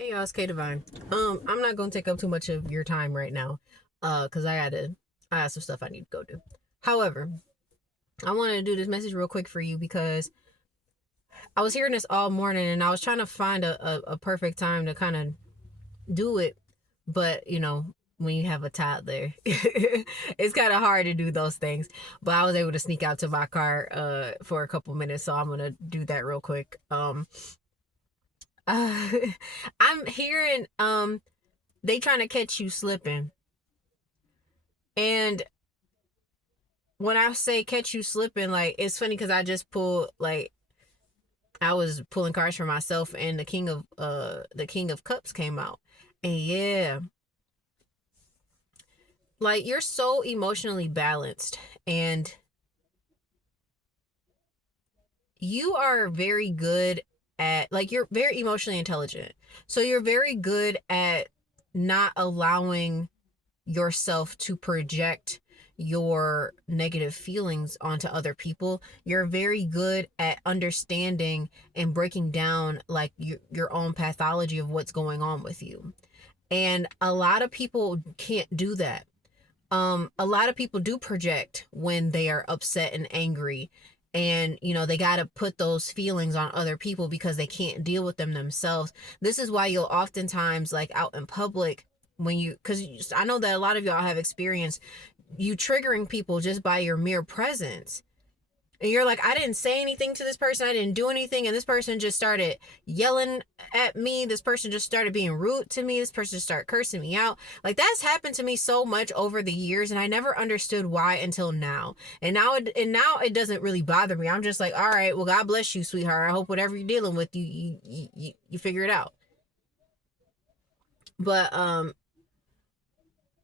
Hey y'all, it's K Divine. I'm not gonna take up too much of your time right now, cause I have some stuff I need to go do. However, I wanted to do this message real quick for you because I was hearing this all morning and I was trying to find a perfect time to kind of do it, but when you have a toddler, it's kind of hard to do those things. But I was able to sneak out to my car for a couple minutes, so I'm gonna do that real quick. Uh, I'm hearing they trying to catch you slipping. And when I say catch you slipping, like it's funny because I was pulling cards for myself and the King of Cups came out. And yeah, like you're so emotionally balanced and you are very good at like you're very emotionally intelligent. So you're very good at not allowing yourself to project your negative feelings onto other people. You're very good at understanding and breaking down like your own pathology of what's going on with you. And a lot of people can't do that. A lot of people do project when they are upset and angry, and they got to put those feelings on other people because they can't deal with them themselves. This is why you'll oftentimes, like out in public, when you because I know that a lot of y'all have experienced you triggering people just by your mere presence. And you're like, I didn't say anything to this person, I didn't do anything, and this person just started yelling at me, this person just started being rude to me, this person just started cursing me out. Like that's happened to me so much over the years, and I never understood why until now. And now it doesn't really bother me. I'm just like, all right, well, God bless you, sweetheart. I hope whatever you're dealing with, you figure it out. But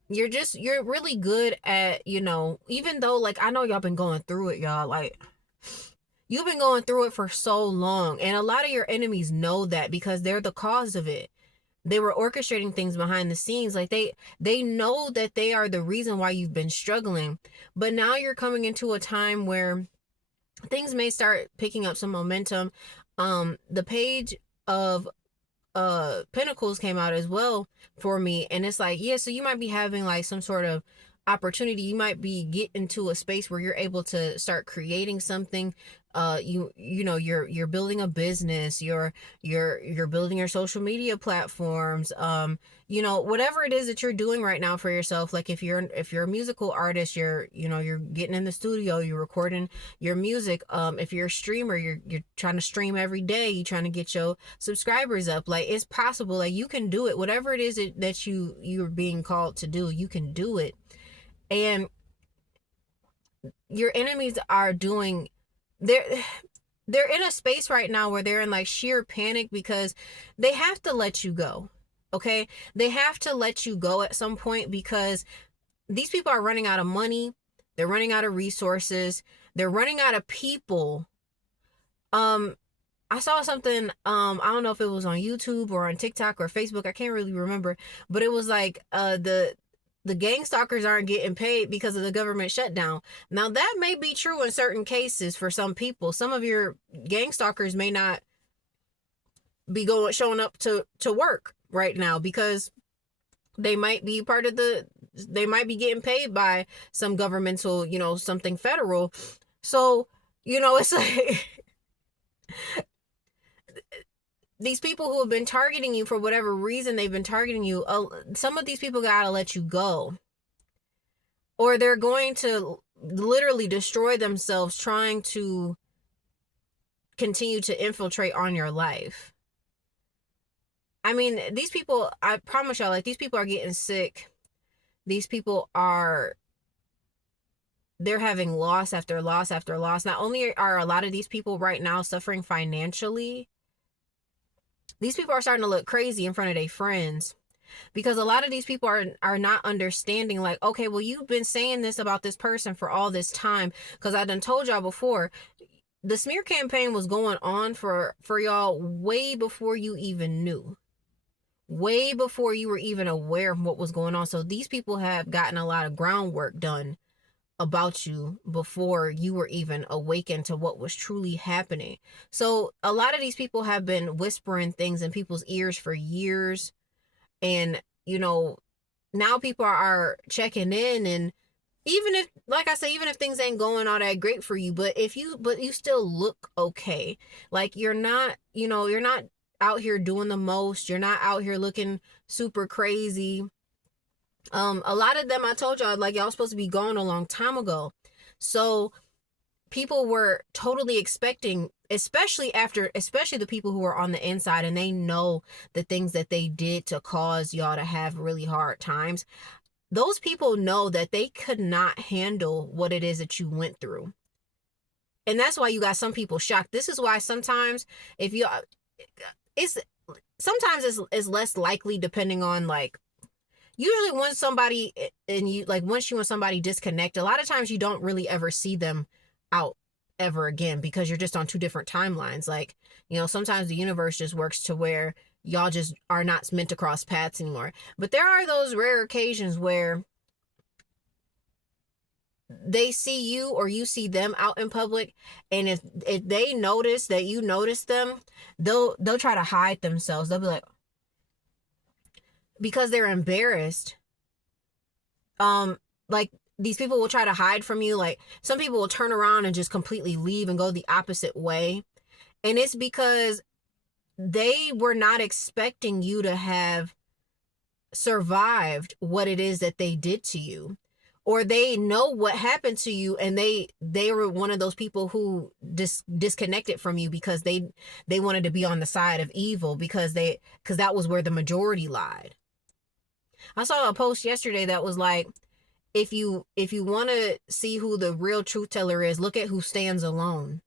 you're really good at, even though, like, I know y'all been going through it, y'all, like you've been going through it for so long, and a lot of your enemies know that because they're the cause of it. They were orchestrating things behind the scenes. Like they know that they are the reason why you've been struggling. But now you're coming into a time where things may start picking up some momentum. The page of Pentacles came out as well for me, and it's like, yeah, so you might be having like some sort of opportunity. You might be getting to a space where you're able to start creating something. You're building a business, you're building your social media platforms. Whatever it is that you're doing right now for yourself, like if you're a musical artist, you're getting in the studio, you're recording your music. If you're a streamer, you're trying to stream every day, you're trying to get your subscribers up. Like it's possible, like you can do it. Whatever it is that you're being called to do, you can do it. And your enemies are doing, they're in a space right now where they're in like sheer panic because they have to let you go. Okay, they have to let you go at some point because these people are running out of money, they're running out of resources, they're running out of people. um I saw something, I don't know if it was on YouTube or on TikTok or Facebook, I can't really remember, but it was like the gang stalkers aren't getting paid because of the government shutdown. Now that may be true in certain cases for some people. Some of your gang stalkers may not be going showing up to work right now because they might be they might be getting paid by some governmental, something federal. So, it's like these people who have been targeting you for whatever reason they've been targeting you, some of these people gotta let you go, or they're going to literally destroy themselves trying to continue to infiltrate on your life. I mean, these people, I promise y'all, like these people are getting sick. These people they're having loss after loss after loss. Not only are a lot of these people right now suffering financially, these people are starting to look crazy in front of their friends because a lot of these people are not understanding, like, okay, well, you've been saying this about this person for all this time, because I done told y'all before, the smear campaign was going on for y'all way before you even knew, way before you were even aware of what was going on. So these people have gotten a lot of groundwork done about you before you were even awakened to what was truly happening. So a lot of these people have been whispering things in people's ears for years. And, now people are checking in. And even if, like I say, even if things ain't going all that great for you, but you still look okay. Like you're not, you're not out here doing the most. You're not out here looking super crazy. A lot of them, I told y'all, like y'all supposed to be gone a long time ago. So people were totally expecting, especially the people who are on the inside and they know the things that they did to cause y'all to have really hard times. Those people know that they could not handle what it is that you went through. And that's why you got some people shocked. This is why sometimes it's less likely, depending on, like, usually when somebody, and you, like, once you and somebody disconnect, a lot of times you don't really ever see them out ever again because you're just on two different timelines. Like, sometimes the universe just works to where y'all just are not meant to cross paths anymore. But there are those rare occasions where they see you or you see them out in public, and if they notice that you notice them, they'll try to hide themselves. They'll be like, because they're embarrassed. Like, these people will try to hide from you. Like, some people will turn around and just completely leave and go the opposite way. And it's because they were not expecting you to have survived what it is that they did to you. Or they know what happened to you, and they were one of those people who disconnected from you because they wanted to be on the side of evil because that was where the majority lied. I saw a post yesterday that was like, if you want to see who the real truth teller is, look at who stands alone.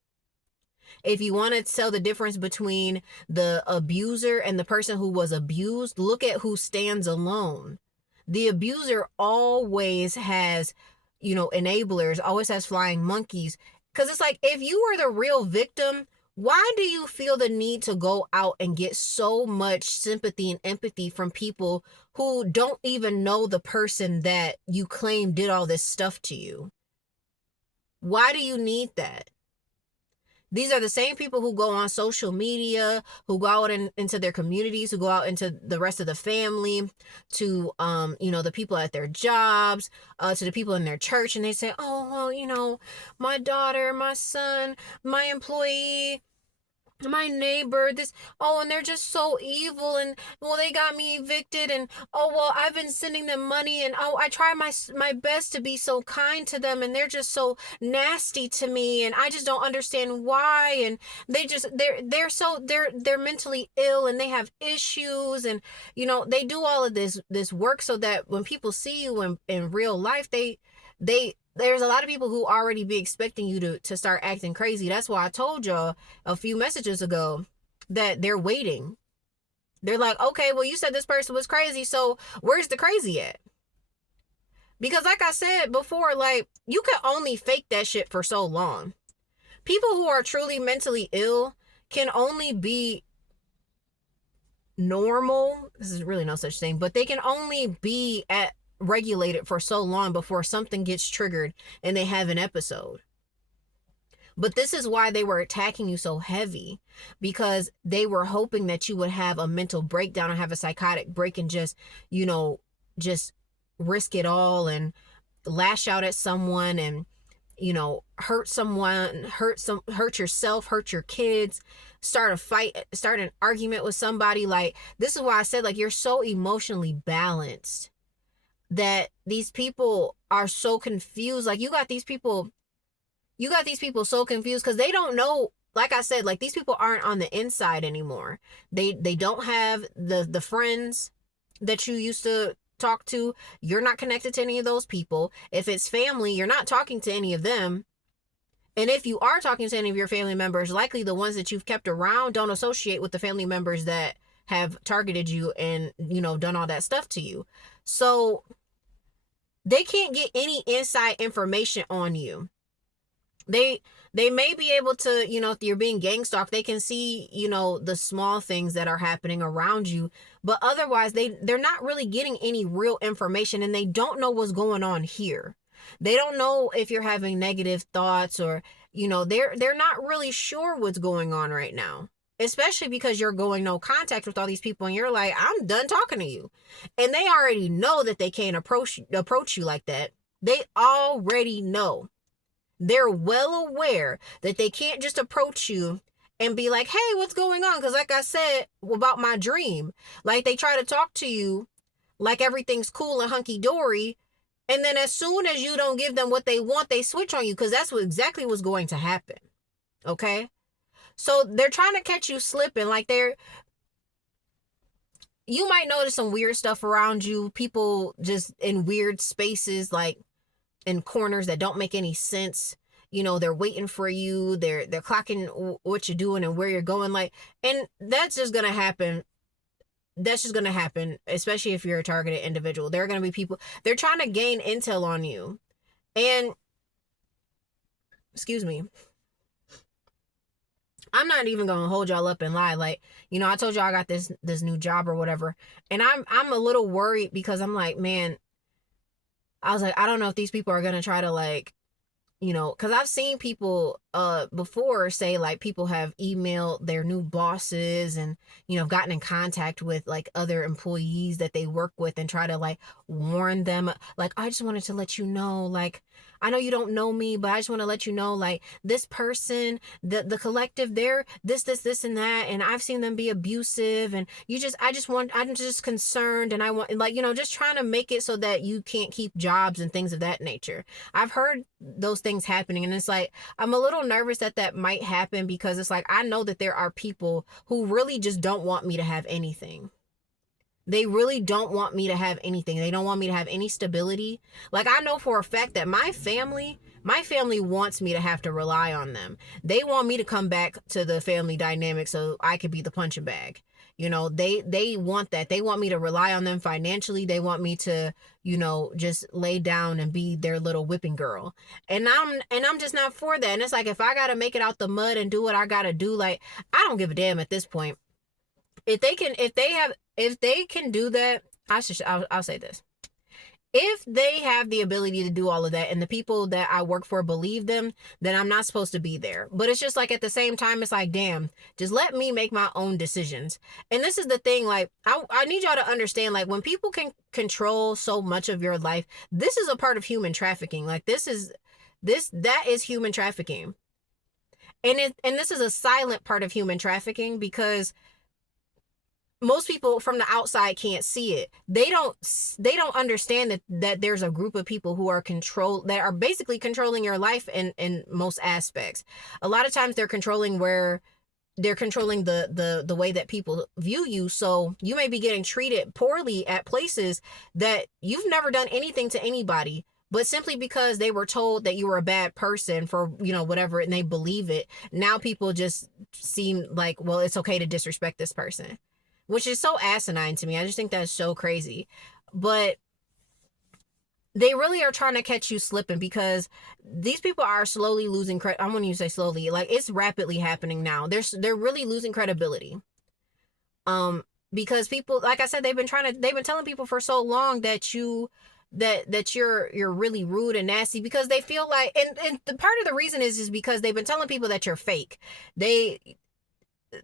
If you want to tell the difference between the abuser and the person who was abused, look at who stands alone. The abuser always has, enablers, always has flying monkeys. Because it's like, if you were the real victim, why do you feel the need to go out and get so much sympathy and empathy from people who don't even know the person that you claim did all this stuff to you? Why do you need that? These are the same people who go on social media, who go out into their communities, who go out into the rest of the family, to, the people at their jobs, to the people in their church. And they say, oh, well, my daughter, my son, my employee, my neighbor, and they're just so evil, and well, they got me evicted, and oh, well, I've been sending them money, and oh, I try my best to be so kind to them, and they're just so nasty to me, and I just don't understand why. And they're mentally ill, and they have issues, and they do all of this work so that when people see you in real life, there's a lot of people who already be expecting you to start acting crazy. That's why I told y'all a few messages ago that they're waiting. They're like, okay, well, you said this person was crazy, so where's the crazy at? Because like I said before, like, you can only fake that shit for so long. People who are truly mentally ill can only be normal. This is really no such thing, but they can only be regulated for so long before something gets triggered and they have an episode. But this is why they were attacking you so heavy, because they were hoping that you would have a mental breakdown or have a psychotic break and just risk it all and lash out at someone and hurt someone, hurt yourself, hurt your kids, start a fight, start an argument with somebody. Like, this is why I said, like, you're so emotionally balanced that these people are so confused. Like, you got these people so confused because they don't know. Like I said, like, these people aren't on the inside anymore. They don't have the friends that you used to talk to. You're not connected to any of those people. If it's family, you're not talking to any of them. And if you are talking to any of your family members, likely the ones that you've kept around don't associate with the family members that have targeted you and done all that stuff to you. So they can't get any inside information on you. They may be able to, if you're being gang stalked, they can see, the small things that are happening around you. But otherwise, they're not really getting any real information, and they don't know what's going on here. They don't know if you're having negative thoughts, or they're not really sure what's going on right now, especially because you're going no contact with all these people and you're like, I'm done talking to you. And they already know that they can't approach you like that. They already know. They're well aware that they can't just approach you and be like, hey, what's going on? Because like I said about my dream, like they try to talk to you like everything's cool and hunky-dory. And then as soon as you don't give them what they want, they switch on you, because that's exactly what's going to happen. Okay? So they're trying to catch you slipping. Like you might notice some weird stuff around you. People just in weird spaces, like in corners that don't make any sense. They're waiting for you. They're clocking what you're doing and where you're going. Like, and that's just going to happen. That's just going to happen, especially if you're a targeted individual. There are going to be people, they're trying to gain intel on you. And, excuse me, I'm not even going to hold y'all up and lie. Like, I told y'all I got this new job or whatever. And I'm a little worried, because I'm like, man, I was like, I don't know if these people are going to try to, like, because I've seen people before say, like, people have emailed their new bosses and, gotten in contact with, like, other employees that they work with and try to, like, warn them, like, I just wanted to let you know, like, I know you don't know me, but I just want to let you know, like, this person, the collective, they're this, and that, and I've seen them be abusive, and I'm just concerned, and I want, like, just trying to make it so that you can't keep jobs and things of that nature. I've heard those things happening, and it's like, I'm a little nervous that might happen, because it's like, I know that there are people who really just don't want me to have anything. They really don't want me to have anything. They don't want me to have any stability. Like, I know for a fact that my family wants me to have to rely on them. They want me to come back to the family dynamic so I could be the punching bag. They want that. They want me to rely on them financially. They want me to, just lay down and be their little whipping girl. And I'm just not for that. And it's like, if I got to make it out the mud and do what I got to do, like, I don't give a damn at this point. If they can do that, I'll say this. If they have the ability to do all of that and the people that I work for believe them, then I'm not supposed to be there. But it's just like, at the same time, it's like, damn, just let me make my own decisions. And this is the thing, like, I need y'all to understand, like, when people can control so much of your life, this is a part of human trafficking. Like, that is human trafficking. And this is a silent part of human trafficking, because most people from the outside can't see it. They don't understand that there's a group of people who are that are basically controlling your life in most aspects. A lot of times they're controlling the way that people view you. So you may be getting treated poorly at places that you've never done anything to anybody, but simply because they were told that you were a bad person for, whatever, and they believe it. Now people just seem like, well, it's okay to disrespect this person, which is so asinine to me. I just think that's so crazy. But they really are trying to catch you slipping, because these people are slowly losing credit. I'm going to say slowly, like, it's rapidly happening now. They're really losing credibility. Because people, like I said, they've been telling people for so long that you're really rude and nasty, because they feel like, and the part of the reason is because they've been telling people that you're fake. The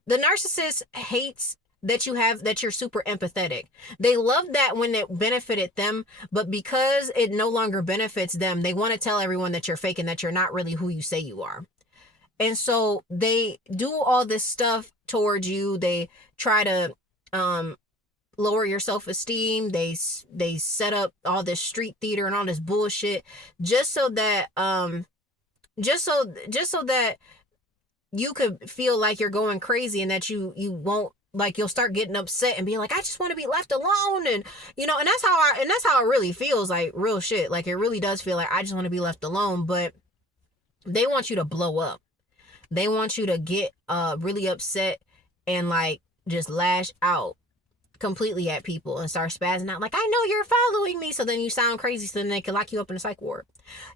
narcissist hates that you're super empathetic. They love that when it benefited them, but because it no longer benefits them, they want to tell everyone that you're fake and that you're not really who you say you are. And so they do all this stuff towards you. They try to lower your self-esteem. They set up all this street theater and all this bullshit just so that you could feel like you're going crazy, and that you won't, like, you'll start getting upset and be like, I just want to be left alone. And, and that's how it really feels, like, real shit. Like, it really does feel like I just want to be left alone. But they want you to blow up. They want you to get really upset and, like, just lash out completely at people and start spazzing out. Like, I know you're following me. So then you sound crazy. So then they can lock you up in a psych ward,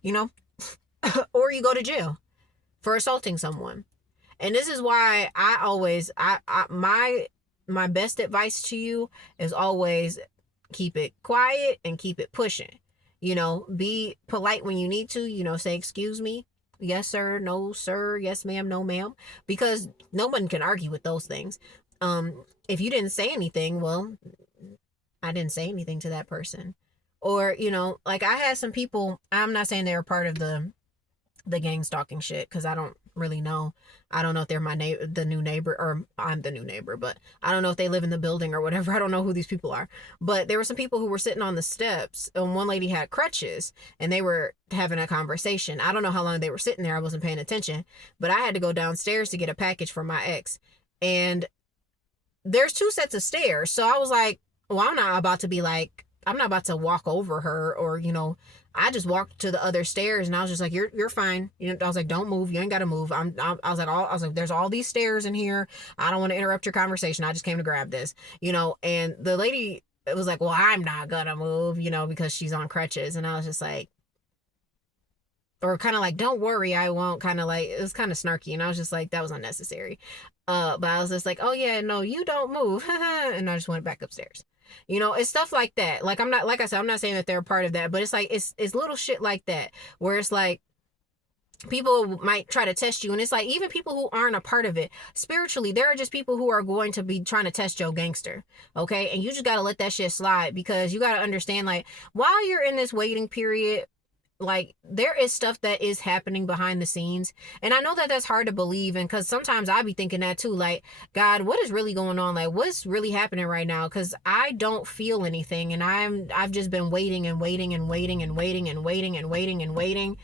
or you go to jail for assaulting someone. And this is why my best advice to you is always keep it quiet and keep it pushing. You know, be polite when you need to, you know, say, excuse me. Yes, sir. No, sir. Yes, ma'am. No, ma'am. Because no one can argue with those things. If you didn't say anything, well, I didn't say anything to that person. Or, you know, like I had some people, I'm not saying they're part of the gang stalking shit because I don't really know. I don't know if they're my neighbor, the new neighbor, or I'm the new neighbor, but I don't know if they live in the building or whatever. I don't know who these people are. But there were some people who were sitting on the steps, and one lady had crutches, and they were having a conversation. I don't know how long they were sitting there. I wasn't paying attention, but I had to go downstairs to get a package for my ex, and there's two sets of stairs. So I was like, well, I'm not about to walk over her, or, you know, I just walked to the other stairs and I was just like, you're fine. You know, I was like, don't move. You ain't got to move. I was like, there's all these stairs in here. I don't want to interrupt your conversation. I just came to grab this, you know, and the lady was like, well, I'm not gonna move, you know, because she's on crutches. And I was just like, or kind of like, don't worry, I won't, kind of like, it was kind of snarky, and I was just like, that was unnecessary. But I was just like, oh yeah, no, you don't move. And I just went back upstairs. You know, it's stuff like that. Like, I'm not, like I said, I'm not saying that they're a part of that, but it's like, it's little shit like that where it's like, people might try to test you, and it's like, even people who aren't a part of it spiritually, there are just people who are going to be trying to test your gangster. Okay, and you just got to let that shit slide, because you got to understand, like, while you're in this waiting period, like, there is stuff that is happening behind the scenes, and I know that that's hard to believe, and because sometimes I be thinking that too, like, God, what is really going on? Like, what's really happening right now? Because I don't feel anything, and I've just been waiting and waiting and waiting and waiting and waiting and waiting and waiting.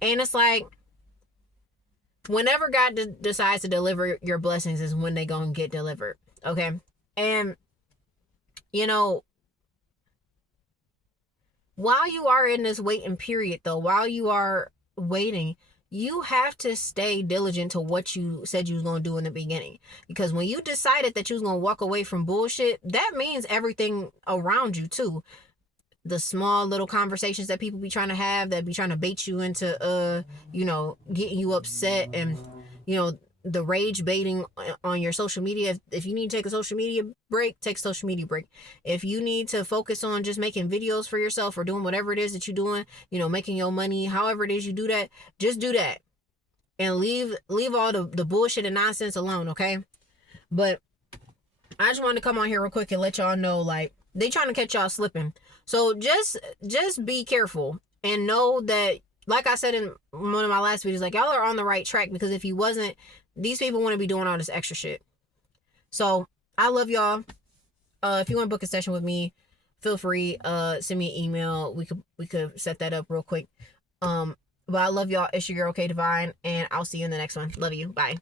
And it's like, whenever God decides to deliver your blessings is when they gonna get delivered. Okay, and you know, while you are in this waiting period, though, while you are waiting, you have to stay diligent to what you said you was going to do in the beginning. Because when you decided that you was going to walk away from bullshit, that means everything around you too. The small little conversations that people be trying to have, that be trying to bait you into you know, getting you upset, and you know, the rage baiting on your social media. If you need to take a social media break, take a social media break. If you need to focus on just making videos for yourself, or doing whatever it is that you're doing, you know, making your money, however it is you do that, just do that, and leave all the bullshit and nonsense alone. Okay, but I just wanted to come on here real quick and let y'all know, like, they trying to catch y'all slipping. So just be careful, and know that, like I said in one of my last videos, like, y'all are on the right track, because if you wasn't, these people wouldn't be doing all this extra shit. So I love y'all. If you want to book a session with me, feel free. Send me an email. We could set that up real quick. But I love y'all. It's your girl K Divine, and I'll see you in the next one. Love you. Bye.